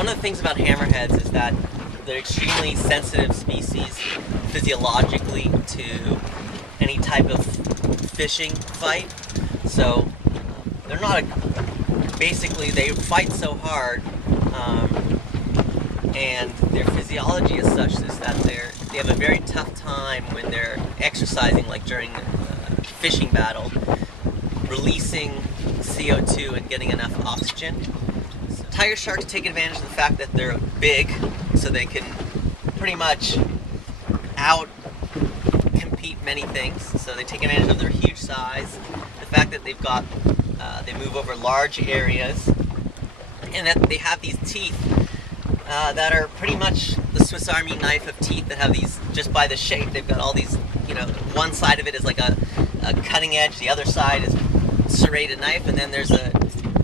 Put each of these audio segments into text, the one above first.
one of the things about hammerheads is that they're extremely sensitive species physiologically to any type of fishing fight. So they're not basically they fight so hard, and their physiology is such that they have a very tough time when they're exercising, like during a fishing battle, releasing CO2 and getting enough oxygen. So tiger sharks take advantage of the fact that they're big, so they can pretty much out-compete many things. So they take advantage of their huge size, the fact that they've got, they move over large areas, and that they have these teeth that are pretty much the Swiss Army knife of teeth that have these, just by the shape, they've got all these, you know, one side of it is like a cutting edge, the other side is serrated knife, and then there's a,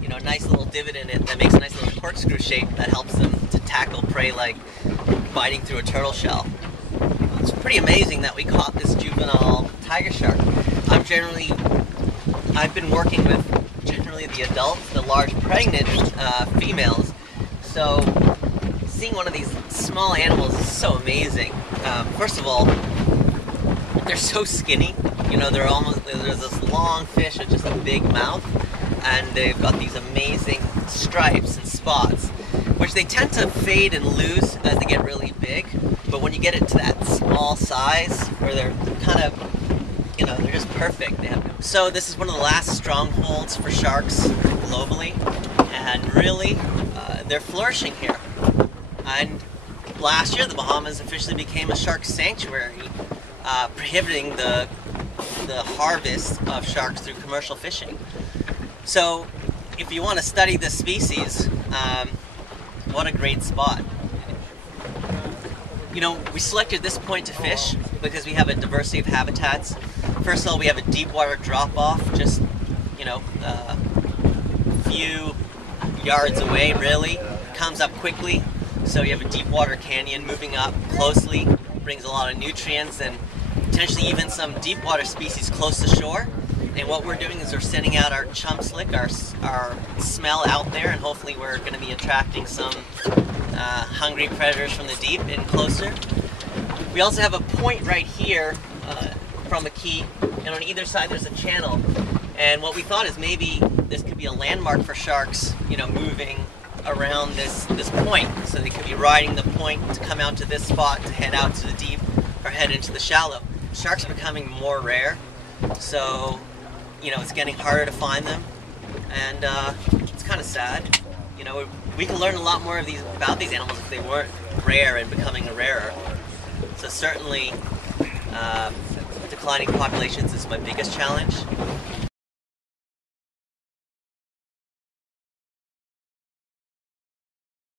you know, nice little divot in it that makes a nice little corkscrew shape that helps them to tackle prey like biting through a turtle shell. It's pretty amazing that we caught this juvenile tiger shark. I've been working with generally the adults, the large pregnant females, so seeing one of these small animals is so amazing. First of all, they're so skinny. You know, there's this long fish with just a big mouth, and they've got these amazing stripes and spots, which they tend to fade and lose as they get really big. But when you get it to that small size, where they're kind of, you know, they're just perfect. So this is one of the last strongholds for sharks globally, and really, they're flourishing here. And last year, the Bahamas officially became a shark sanctuary, prohibiting the harvest of sharks through commercial fishing. So, if you want to study this species, what a great spot. You know, we selected this point to fish because we have a diversity of habitats. First of all, we have a deep water drop-off, just, you know, a few yards away, really. Comes up quickly. So you have a deep water canyon moving up closely, brings a lot of nutrients and potentially even some deep water species close to shore. And what we're doing is we're sending out our chum slick, our smell out there, and hopefully we're going to be attracting some hungry predators from the deep in closer. We also have a point right here from a key, and on either side there's a channel. And what we thought is maybe this could be a landmark for sharks, you know, moving around this point, so they could be riding the point to come out to this spot to head out to the deep or head into the shallow. Sharks are becoming more rare, so you know it's getting harder to find them, and it's kind of sad. You know, we can learn a lot more about these animals if they weren't rare and becoming rarer. So certainly declining populations is my biggest challenge.